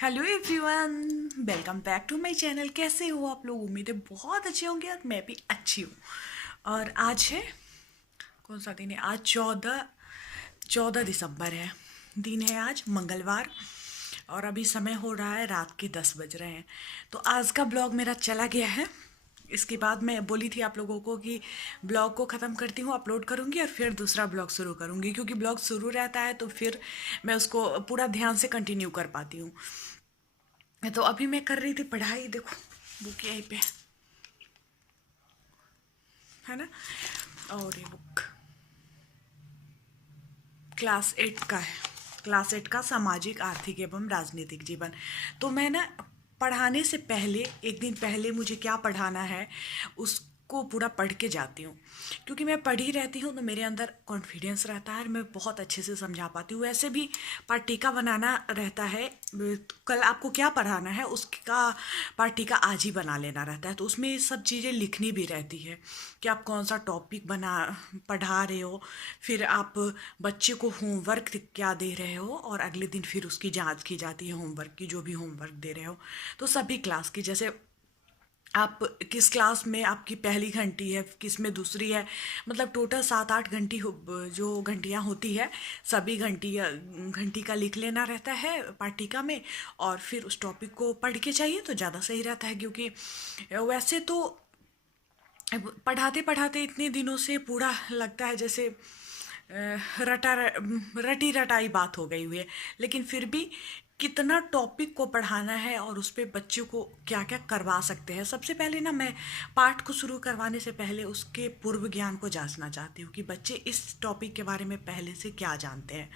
Hello everyone, welcome back to my channel. कैसे हो आप लोग? उम्मीद है बहुत अच्छे होंगे और मैं भी अच्छी हूँ। और आज है, कौन सा दिन है आज? 14 दिसंबर है। दिन है आज मंगलवार और अभी समय हो रहा है रात के 10 बज रहे हैं। तो आज का ब्लॉग मेरा चला गया है। इसके बाद मैं बोली थी आप लोगों को कि ब्लॉग को ख़त्म करती हूँ, अपलोड करूँगी और फिर दूसरा ब्लॉग शुरू करूँगी, क्योंकि ब्लॉग शुरू रहता है तो फिर मैं उसको पूरा ध्यान से कंटिन्यू कर पाती हूँ। तो अभी मैं कर रही थी पढ़ाई। देखो बुक यहीं पे है ना, और ये बुक क्लास 8 का है। क्लास 8 का सामाजिक आर्थिक एवं राजनीतिक जीवन। तो मैं ना पढ़ाने से पहले, एक दिन पहले मुझे क्या पढ़ाना है उसको पूरा पढ़ के जाती हूँ, क्योंकि मैं पढ़ी रहती हूँ तो मेरे अंदर कॉन्फिडेंस रहता है और मैं बहुत अच्छे से समझा पाती हूँ। वैसे भी पार्ट टीका बनाना रहता है, कल आपको क्या पढ़ाना है उसका पार्ट टीका आज ही बना लेना रहता है। तो उसमें ये सब चीज़ें लिखनी भी रहती है कि आप कौन सा टॉपिक पढ़ा रहे हो, फिर आप बच्चे को होमवर्क क्या दे रहे हो, और अगले दिन फिर उसकी जांच की जाती है होमवर्क की, जो भी होमवर्क दे रहे हो। तो सभी क्लास की, जैसे आप किस क्लास में आपकी पहली घंटी है, किस में दूसरी है, मतलब टोटल 7-8 घंटी जो घंटियाँ होती है, सभी घंटी का लिख लेना रहता है पाठ्यिका में। और फिर उस टॉपिक को पढ़ के चाहिए तो ज़्यादा सही रहता है, क्योंकि वैसे तो पढ़ाते पढ़ाते इतने दिनों से पूरा लगता है जैसे रटी रटाई बात हो गई हुई है। लेकिन फिर भी कितना टॉपिक को पढ़ाना है और उस पर बच्चों को क्या क्या करवा सकते हैं। सबसे पहले ना मैं पाठ को शुरू करवाने से पहले उसके पूर्व ज्ञान को जांचना चाहती हूँ कि बच्चे इस टॉपिक के बारे में पहले से क्या जानते हैं।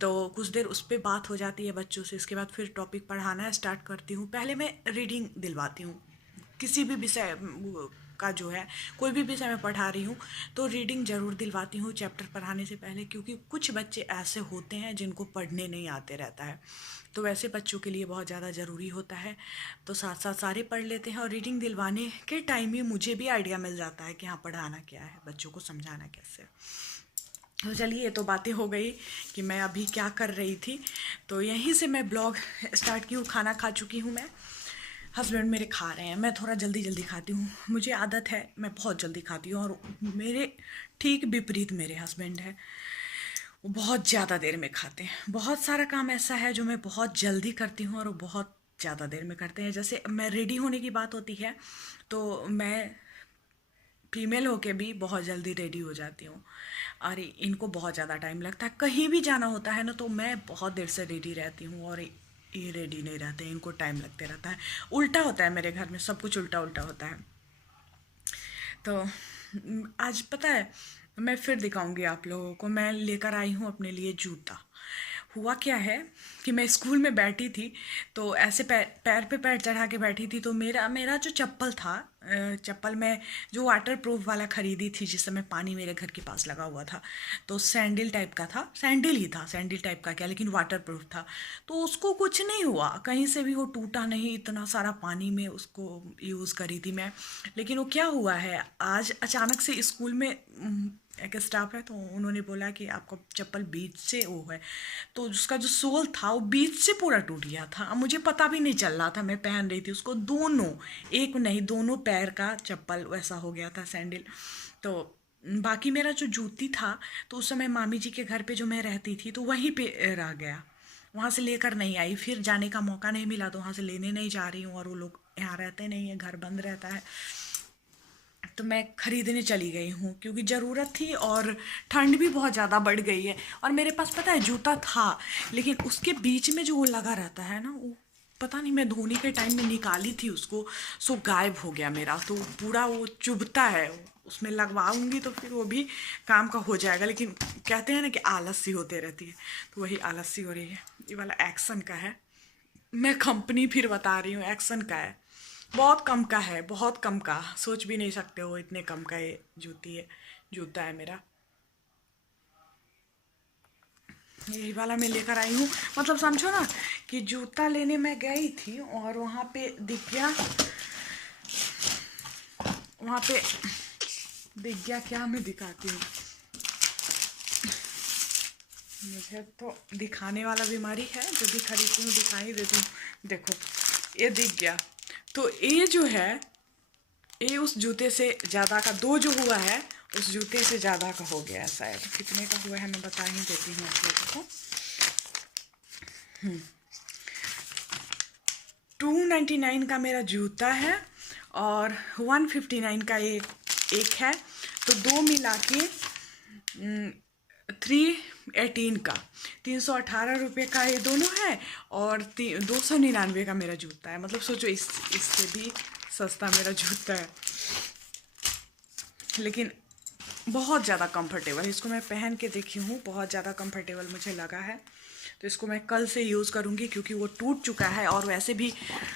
तो कुछ देर उस पर बात हो जाती है बच्चों से। इसके बाद फिर टॉपिक पढ़ाना स्टार्ट करती हूँ। पहले मैं रीडिंग दिलवाती हूँ, किसी भी विषय का जो है, कोई भी विषय मैं पढ़ा रही हूँ तो रीडिंग ज़रूर दिलवाती हूँ चैप्टर पढ़ाने से पहले, क्योंकि कुछ बच्चे ऐसे होते हैं जिनको पढ़ने नहीं आते रहता है। तो वैसे बच्चों के लिए बहुत ज़्यादा ज़रूरी होता है। तो साथ साथ सारे पढ़ लेते हैं और रीडिंग दिलवाने के टाइम ही मुझे भी आइडिया मिल जाता है कि हाँ पढ़ाना क्या है, बच्चों को समझाना कैसे। तो चलिए, ये तो बातें हो गई कि मैं अभी क्या कर रही थी। तो यहीं से मैं ब्लॉग स्टार्ट की हूँ। खाना खा चुकी हूँ मैं, हस्बैंड मेरे खा रहे हैं। मैं थोड़ा जल्दी जल्दी खाती हूँ, मुझे आदत है, मैं बहुत जल्दी खाती हूँ। और मेरे ठीक विपरीत मेरे हस्बैंड है, वो बहुत ज़्यादा देर में खाते हैं। बहुत सारा काम ऐसा है जो मैं बहुत जल्दी करती हूँ और वो बहुत ज़्यादा देर में करते हैं। जैसे मैं रेडी होने की बात होती है तो मैं फीमेल होके भी बहुत जल्दी रेडी हो जाती हूँ, और इनको बहुत ज़्यादा टाइम लगता है। कहीं भी जाना होता है ना तो मैं बहुत देर से रेडी रहती हूँ और ये रेडी नहीं रहते, इनको टाइम लगते रहता है। उल्टा होता है मेरे घर में, सब कुछ उल्टा उल्टा होता है। तो आज पता है, मैं फिर दिखाऊंगी आप लोगों को। मैं लेकर आई हूँ अपने लिए जूता। हुआ क्या है कि मैं स्कूल में बैठी थी तो ऐसे पैर पे पैर चढ़ा के बैठी थी। तो मेरा मेरा जो चप्पल था, चप्पल मैं जो वाटर प्रूफ वाला ख़रीदी थी जिस समय पानी मेरे घर के पास लगा हुआ था, तो सैंडल टाइप का था, सैंडल ही था, सैंडल टाइप का क्या, लेकिन वाटर प्रूफ था। तो उसको कुछ नहीं हुआ, कहीं से भी वो टूटा नहीं। इतना सारा पानी में उसको यूज़ करी थी मैं। लेकिन वो क्या हुआ है, आज अचानक से स्कूल में एक स्टाफ है तो उन्होंने बोला कि आपका चप्पल बीच से वो है। तो उसका जो सोल था वो बीच से पूरा टूट गया था। अब मुझे पता भी नहीं चल रहा था, मैं पहन रही थी उसको, दोनों, एक नहीं दोनों पैर का चप्पल वैसा हो गया था, सैंडल। तो बाकी मेरा जो जूती था तो उस समय मामी जी के घर पे जो मैं रहती थी तो वहीं पे रह गया, वहाँ से लेकर नहीं आई। फिर जाने का मौका नहीं मिला तो वहाँ से लेने नहीं जा रही हूँ, और वो लोग यहाँ रहते नहीं है, घर बंद रहता है। तो मैं ख़रीदने चली गई हूँ क्योंकि ज़रूरत थी, और ठंड भी बहुत ज़्यादा बढ़ गई है। और मेरे पास पता है जूता था, लेकिन उसके बीच में जो वो लगा रहता है ना, वो पता नहीं, मैं धोने के टाइम में निकाली थी उसको, सो गायब हो गया मेरा। तो पूरा वो चुभता है, उसमें लगवाऊंगी तो फिर वो भी काम का हो जाएगा। लेकिन कहते हैं ना कि आलस सी होते रहती है, तो वही आलस सी हो रही है। ये वाला एक्शन का है, मैं कंपनी फिर बता रही हूँ, एक्शन का है। बहुत कम का है, बहुत कम का, सोच भी नहीं सकते हो इतने कम का ये जूता है मेरा। यही वाला मैं लेकर आई हूँ। मतलब समझो ना कि जूता लेने मैं गई थी और वहाँ पे दिख गया, वहाँ पे दिख गया क्या, मैं दिखाती हूँ। मुझे तो दिखाने वाला बीमारी है, जब भी खरीदती हूँ दिखा ही देती हूँ। देखो, ये दिख गया। तो ये जो है, ये उस जूते से ज़्यादा का, दो जो हुआ है उस जूते से ज़्यादा का हो गया है शायद। कितने का हुआ है मैं बता ही देती हूँ आप लोगों को। 299 का मेरा जूता है और 159 का एक है, तो दो मिला के 318 का, 318 रुपये का ये दोनों है और 299 का मेरा जूता है। मतलब सोचो, इससे भी सस्ता मेरा जूता है, लेकिन बहुत ज़्यादा कंफर्टेबल है। इसको मैं पहन के देखी हूँ, बहुत ज़्यादा कंफर्टेबल मुझे लगा है। तो इसको मैं कल से यूज़ करूँगी, क्योंकि वो टूट चुका है और वैसे भी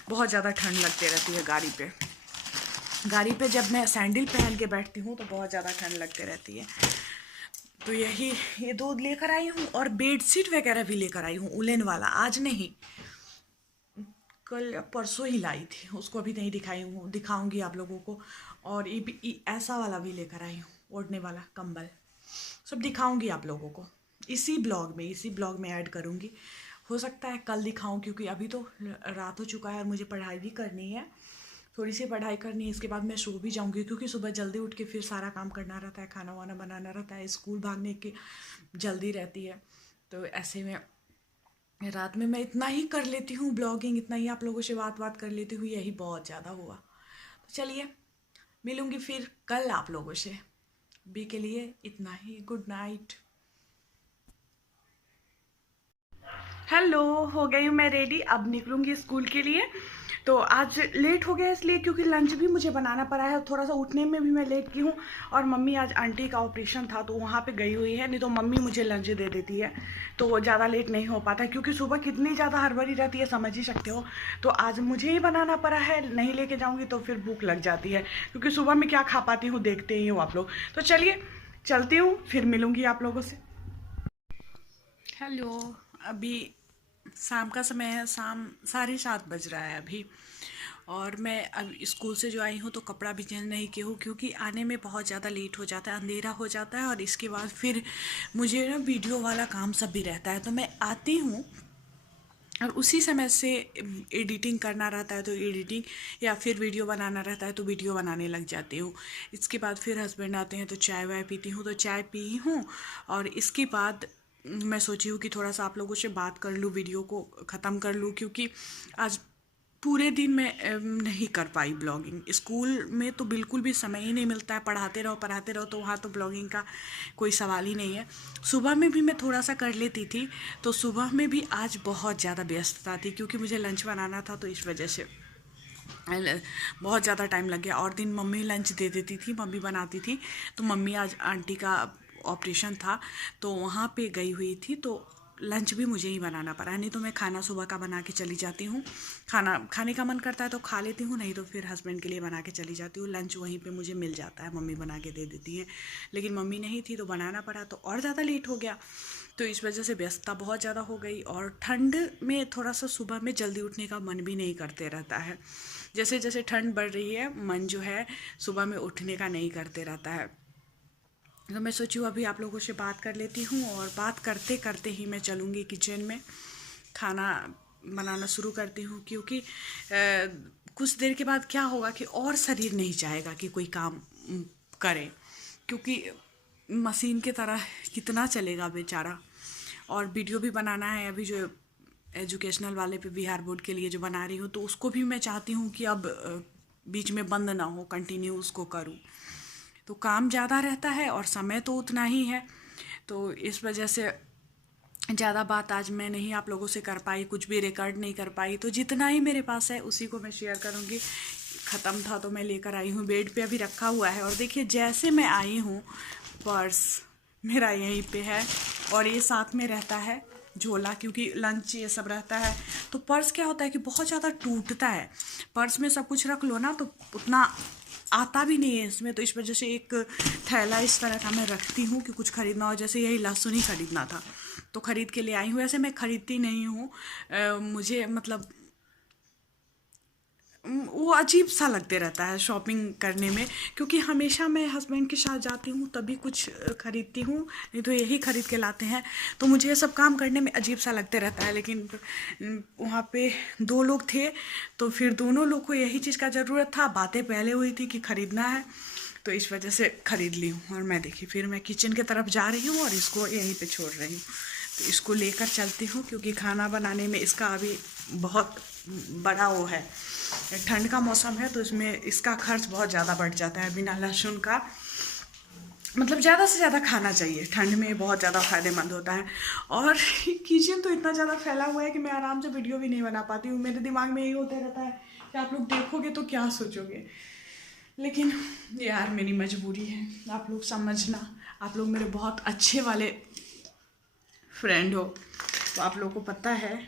बहुत ज़्यादा ठंड लगती रहती है गाड़ी पे। गाड़ी पे जब मैं सैंडल पहन के बैठती हूँ तो बहुत ज़्यादा ठंड लगती रहती है। तो ये दो लेकर आई हूँ, और बेडशीट वगैरह भी लेकर आई हूँ, उलेन वाला। आज नहीं, कल परसों ही लाई थी, उसको अभी नहीं दिखाई हूँ, दिखाऊंगी आप लोगों को। और ये भी ऐसा वाला भी लेकर आई हूँ, ओढ़ने वाला कंबल, सब दिखाऊंगी आप लोगों को इसी ब्लॉग में ऐड करूँगी। हो सकता है कल दिखाऊं, क्योंकि अभी तो रात हो चुका है और मुझे पढ़ाई भी करनी है, थोड़ी सी पढ़ाई करनी है। इसके बाद मैं सो भी जाऊंगी, क्योंकि सुबह जल्दी उठ के फिर सारा काम करना रहता है, खाना वाना बनाना रहता है, स्कूल भागने की जल्दी रहती है। तो ऐसे में रात में मैं इतना ही कर लेती हूँ ब्लॉगिंग, इतना ही आप लोगों से बात कर लेती हूँ, यही बहुत ज़्यादा हुआ। तो चलिए, मिलूँगी फिर कल आप लोगों से। अभी के लिए इतना ही, गुड नाइट। हेलो, हो गई हूँ मैं रेडी, अब निकलूँगी स्कूल के लिए। तो आज लेट हो गया इसलिए क्योंकि लंच भी मुझे बनाना पड़ा है, थोड़ा सा उठने में भी मैं लेट की हूँ। और मम्मी, आज आंटी का ऑपरेशन था तो वहाँ पे गई हुई है, नहीं तो मम्मी मुझे लंच दे देती है, तो ज़्यादा लेट नहीं हो पाता, क्योंकि सुबह कितनी ज़्यादा हड़बड़ी रहती है, समझ ही सकते हो। तो आज मुझे ही बनाना पड़ा है, नहीं लेके जाऊँगी तो फिर भूख लग जाती है, क्योंकि सुबह में क्या खा पाती हूँ देखते ही हो आप लोग। तो चलिए, चलती हूँ, फिर मिलूँगी आप लोगों से। हेलो, अभी शाम का समय है, शाम 7:30 बज रहा है अभी। और मैं अब स्कूल से जो आई हूँ तो कपड़ा भी चेंज नहीं की हूँ, क्योंकि आने में बहुत ज़्यादा लेट हो जाता है, अंधेरा हो जाता है, और इसके बाद फिर मुझे ना वीडियो वाला काम सब भी रहता है। तो मैं आती हूँ और उसी समय से एडिटिंग करना रहता है तो एडिटिंग, या फिर वीडियो बनाना रहता है तो वीडियो बनाने लग जाती हूँ। इसके बाद फिर हस्बैंड आते हैं तो चाय वाय पीती हूँ, तो चाय पी हूँ। और इसके बाद मैं सोची हूँ कि थोड़ा सा आप लोगों से बात कर लूँ, वीडियो को ख़त्म कर लूँ, क्योंकि आज पूरे दिन मैं नहीं कर पाई ब्लॉगिंग। स्कूल में तो बिल्कुल भी समय ही नहीं मिलता है, पढ़ाते रहो, तो वहाँ तो ब्लॉगिंग का कोई सवाल ही नहीं है। सुबह में भी मैं थोड़ा सा कर लेती थी, तो सुबह में भी आज बहुत ज़्यादा व्यस्तता थी, क्योंकि मुझे लंच बनाना था, तो इस वजह से बहुत ज़्यादा टाइम लग गया। और दिन मम्मी लंच दे देती थी, मम्मी बनाती थी। तो मम्मी आज आंटी का ऑपरेशन था तो वहाँ पे गई हुई थी, तो लंच भी मुझे ही बनाना पड़ा। नहीं तो मैं खाना सुबह का बना के चली जाती हूँ, खाना खाने का मन करता है तो खा लेती हूँ, नहीं तो फिर हस्बैंड के लिए बना के चली जाती हूँ। लंच वहीं पे मुझे मिल जाता है, मम्मी बना के दे देती हैं। लेकिन मम्मी नहीं थी तो बनाना पड़ा, तो और ज़्यादा लेट हो गया। तो इस वजह से व्यस्तता बहुत ज़्यादा हो गई, और ठंड में थोड़ा सा सुबह में जल्दी उठने का मन भी नहीं करते रहता है। जैसे जैसे ठंड बढ़ रही है, मन जो है सुबह में उठने का नहीं करते रहता है। तो मैं सोची अभी आप लोगों से बात कर लेती हूँ, और बात करते करते ही मैं चलूँगी किचन में, खाना बनाना शुरू करती हूँ। क्योंकि कुछ देर के बाद क्या होगा कि और शरीर नहीं चाहेगा कि कोई काम करे, क्योंकि मशीन की तरह कितना चलेगा बेचारा। और वीडियो भी बनाना है अभी, जो एजुकेशनल वाले पे बिहार बोर्ड के लिए जो बना रही हूँ, तो उसको भी मैं चाहती हूँ कि अब बीच में बंद ना हो, कंटिन्यू उसको करूँ। तो काम ज़्यादा रहता है और समय तो उतना ही है, तो इस वजह से ज़्यादा बात आज मैं नहीं आप लोगों से कर पाई, कुछ भी रिकॉर्ड नहीं कर पाई। तो जितना ही मेरे पास है उसी को मैं शेयर करूँगी। ख़त्म था तो मैं लेकर आई हूँ, बेड पे अभी रखा हुआ है। और देखिए, जैसे मैं आई हूँ, पर्स मेरा यहीं पे है, और ये साथ में रहता है झोला, क्योंकि लंच ये सब रहता है। तो पर्स क्या होता है कि बहुत ज़्यादा टूटता है, पर्स में सब कुछ रख लो ना तो उतना आता भी नहीं है इसमें। तो इस वजह से एक थैला इस तरह का मैं रखती हूँ कि कुछ ख़रीदना हो, जैसे यही लहसुन ही ख़रीदना था तो ख़रीद के ले आई हूँ। ऐसे मैं ख़रीदती नहीं हूँ, मुझे मतलब वो अजीब सा लगते रहता है शॉपिंग करने में, क्योंकि हमेशा मैं हस्बैंड के साथ जाती हूँ तभी कुछ खरीदती हूँ, नहीं तो यही खरीद के लाते हैं। तो मुझे ये सब काम करने में अजीब सा लगते रहता है, लेकिन वहाँ पे 2 लोग थे, तो फिर दोनों लोग को यही चीज़ का ज़रूरत था, बातें पहले हुई थी कि ख़रीदना है, तो इस वजह से ख़रीद ली हूँ। और मैं देखिए फिर मैं किचन की तरफ जा रही हूँ और इसको यहीं पे छोड़ रही हूँ, तो इसको लेकर चलती हूँ, क्योंकि खाना बनाने में इसका अभी बहुत बड़ा वो है। ठंड का मौसम है तो इसमें इसका खर्च बहुत ज़्यादा बढ़ जाता है। बिना लहसुन का मतलब ज़्यादा से ज़्यादा खाना चाहिए, ठंड में बहुत ज़्यादा फ़ायदेमंद होता है। और किचन तो इतना ज़्यादा फैला हुआ है कि मैं आराम से वीडियो भी नहीं बना पाती हूँ। मेरे दिमाग में यही होता रहता है कि आप लोग देखोगे तो क्या सोचोगे, लेकिन यार मेरी मजबूरी है, आप लोग समझना। आप लोग मेरे बहुत अच्छे वाले फ्रेंड हो, तो आप लोगों को पता है।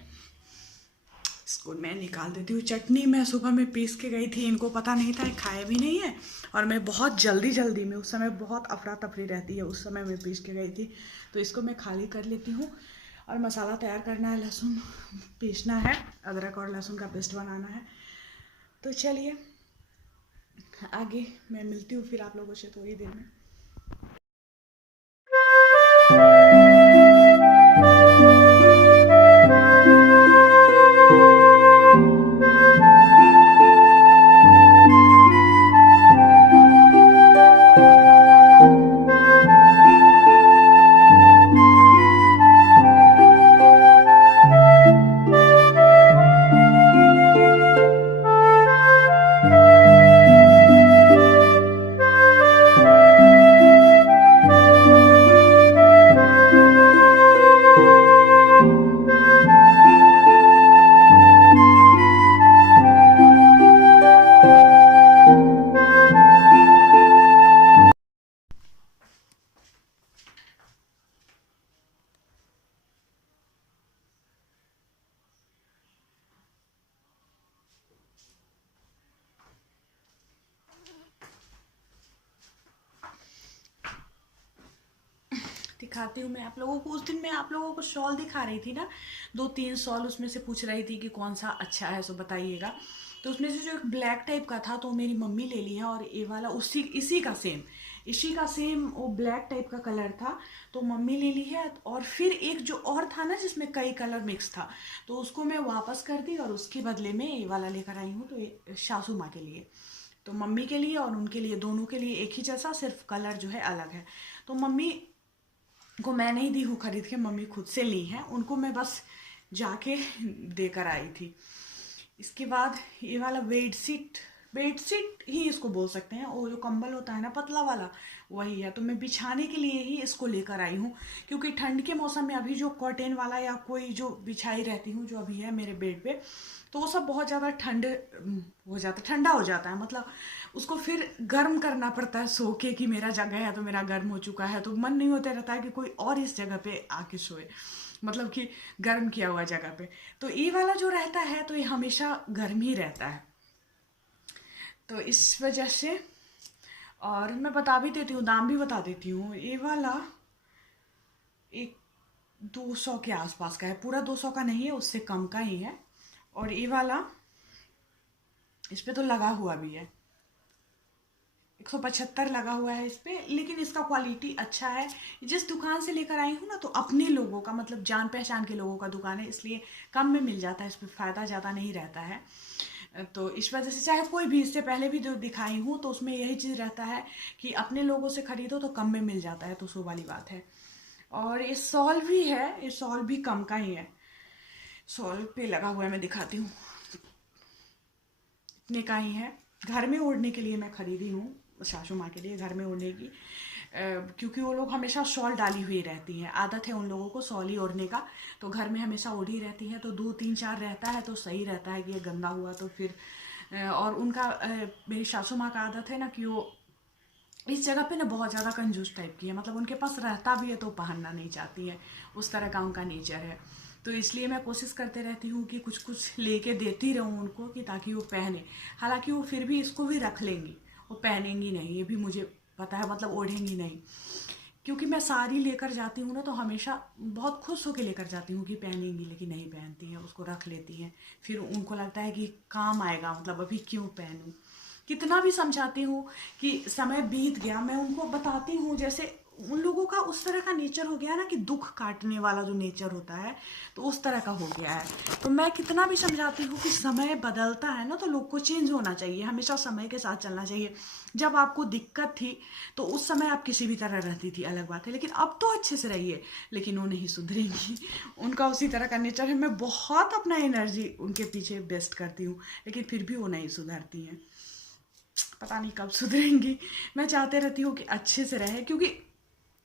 इसको मैं निकाल देती हूँ। चटनी मैं सुबह में पीस के गई थी, इनको पता नहीं था, खाया भी नहीं है, और मैं बहुत जल्दी में, उस समय बहुत अफरा तफरी रहती है, उस समय मैं पीस के गई थी, तो इसको मैं खाली कर लेती हूँ। और मसाला तैयार करना है, लहसुन पीसना है, अदरक और लहसुन का पेस्ट बनाना है। तो चलिए आगे मैं मिलती हूँ फिर आप लोगों से थोड़ी देर में। दिखाती हूँ मैं आप लोगों को। उस दिन मैं आप लोगों को शॉल दिखा रही थी ना, 2-3 शॉल, उसमें से पूछ रही थी कि कौन सा अच्छा है, सो बताइएगा। तो उसमें से जो एक ब्लैक टाइप का था तो मेरी मम्मी ले ली है, और ये वाला इसी का सेम वो ब्लैक टाइप का कलर था, तो मम्मी ले ली है। और फिर एक जो और था ना जिसमें कई कलर मिक्स था, तो उसको मैं वापस कर दी और उसके बदले में ये वाला लेकर आई हूँ। तो ये सासू माँ के लिए, तो मम्मी के लिए और उनके लिए, दोनों के लिए एक ही जैसा, सिर्फ कलर जो है अलग है। तो मम्मी को मैं नहीं दी हूँ खरीद के, मम्मी खुद से ली हैं, उनको मैं बस जाके देकर आई थी। इसके बाद ये वाला बेडशीट ही इसको बोल सकते हैं, वो जो कंबल होता है ना पतला वाला, वही है। तो मैं बिछाने के लिए ही इसको लेकर आई हूँ, क्योंकि ठंड के मौसम में अभी जो कॉटन वाला या कोई जो बिछाई रहती हूँ जो अभी है मेरे बेड पे, तो वो सब बहुत ज़्यादा ठंडा हो जाता है। मतलब उसको फिर गर्म करना पड़ता है सो के, कि मेरा जगह है तो मेरा गर्म हो चुका है, तो मन नहीं होता रहता है कि कोई और इस जगह पे आके सोए, मतलब कि गर्म किया हुआ जगह पे। तो ये वाला जो रहता है तो ये हमेशा गर्म ही रहता है, तो इस वजह से। और मैं बता भी देती हूँ, दाम भी बता देती हूँ। ये वाला एक 200 के आसपास का है, पूरा 200 का नहीं है, उससे कम का ही है। और ये वाला इस पे तो लगा हुआ भी है, 175 लगा हुआ है इस पे, लेकिन इसका क्वालिटी अच्छा है। जिस दुकान से लेकर आई हूँ ना, तो अपने लोगों का, मतलब जान पहचान के लोगों का दुकान है, इसलिए कम में मिल जाता है, इस पर फ़ायदा ज़्यादा नहीं रहता है। तो इस वजह से चाहे कोई भी, इससे पहले भी जो दिखाई हूँ तो उसमें यही चीज़ रहता है कि अपने लोगों से खरीदो तो कम में मिल जाता है, तो सो वाली बात है। और ये सॉल भी है, ये सॉल भी कम का ही है, सॉल पे लगा हुआ है, मैं दिखाती हूँ, इतने का ही है। घर में ओढ़ने के लिए मैं खरीदी हूँ, सासू माँ के लिए घर में ओढ़ने की, क्योंकि वो लोग हमेशा शॉल डाली हुई रहती हैं, आदत है उन लोगों को शॉल ही ओढ़ने का, तो घर में हमेशा ओढ़ी रहती हैं, तो 2-3-4 रहता है तो सही रहता है कि ये गंदा हुआ तो फिर। और उनका मेरी सासू माँ का आदत है ना कि वो इस जगह पे ना बहुत ज़्यादा कंजूस टाइप की है, मतलब उनके पास रहता भी है तो पहनना नहीं चाहती है, उस तरह का उनका नेचर है। तो इसलिए मैं कोशिश करते रहती हूँ कि कुछ कुछ लेके देती रहूँ उनको, कि ताकि वो पहने। हालांकि वो फिर भी इसको भी रख लेंगी, वो पहनेंगी नहीं, ये भी मुझे पता है, मतलब ओढ़ेंगी नहीं। क्योंकि मैं साड़ी लेकर जाती हूँ ना, तो हमेशा बहुत खुश होकर लेकर जाती हूँ कि पहनेंगी, लेकिन नहीं पहनती हैं, उसको रख लेती हैं। फिर उनको लगता है कि काम आएगा, मतलब अभी क्यों पहनूं। कितना भी समझाती हूँ कि समय बीत गया, मैं उनको बताती हूँ, जैसे उन लोगों का उस तरह का नेचर हो गया है ना कि दुख काटने वाला जो नेचर होता है, तो उस तरह का हो गया है। तो मैं कितना भी समझाती हूँ कि समय बदलता है ना, तो लोग को चेंज होना चाहिए, हमेशा समय के साथ चलना चाहिए। जब आपको दिक्कत थी तो उस समय आप किसी भी तरह रहती थी, अलग बात है, लेकिन अब तो अच्छे से रहिए। लेकिन वो नहीं सुधरेंगी, उनका उसी तरह का नेचर है। मैं बहुत अपना एनर्जी उनके पीछे बेस्ट करती हूँ, लेकिन फिर भी वो नहीं सुधरती हैं। पता नहीं कब सुधरेंगी। मैं चाहते रहती हूँ कि अच्छे से रहे, क्योंकि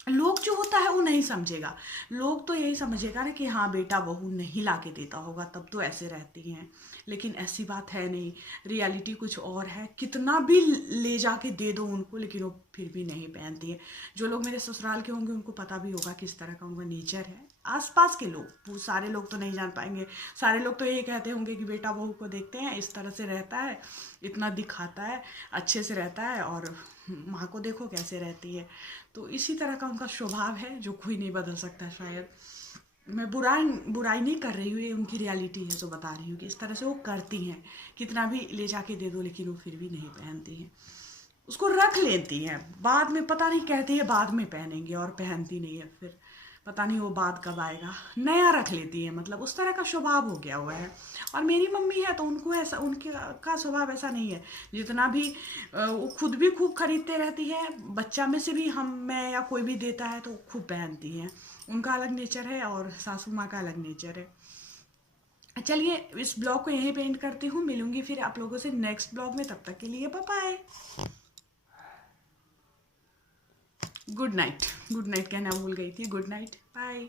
लोग जो होता है वो नहीं समझेगा। लोग तो यही समझेगा ना कि हाँ बेटा बहू नहीं ला के देता होगा, तब तो ऐसे रहती हैं। लेकिन ऐसी बात है नहीं, रियलिटी कुछ और है। कितना भी ले जाके दे दो उनको, लेकिन वो फिर भी नहीं पहनती है। जो लोग मेरे ससुराल के होंगे उनको पता भी होगा किस तरह का उनका नेचर है। आसपास के लोग, वो सारे लोग तो नहीं जान पाएंगे। सारे लोग तो यही कहते होंगे कि बेटा बहू को देखते हैं, इस तरह से रहता है, इतना दिखाता है, अच्छे से रहता है, और माँ को देखो कैसे रहती है। तो इसी तरह का उनका स्वभाव है, जो कोई नहीं बदल सकता शायद। मैं बुराई नहीं कर रही हूँ, ये उनकी रियलिटी है, जो बता रही हूँ कि इस तरह से वो करती हैं। कितना भी ले जाके दे दो, लेकिन वो फिर भी नहीं पहनती हैं। उसको रख लेती हैं, बाद में पता नहीं, कहती है बाद में पहनेंगे, और पहनती नहीं है। फिर पता नहीं वो बाद कब आएगा, नया रख लेती है। मतलब उस तरह का स्वभाव हो गया हुआ है। और मेरी मम्मी है तो उनको ऐसा, उनके का स्वभाव ऐसा नहीं है। जितना भी वो खुद भी खूब खरीदते रहती है, बच्चा में से भी हम, मैं या कोई भी देता है तो खूब पहनती हैं। उनका अलग नेचर है और सासू माँ का अलग नेचर है। चलिए, इस ब्लॉग को यहीं पे एंड करती हूँ। मिलूंगी फिर आप लोगों से नेक्स्ट ब्लॉग में, तब तक के लिए bye bye. Good night. Good night कहना भूल गई थी। Good night, bye.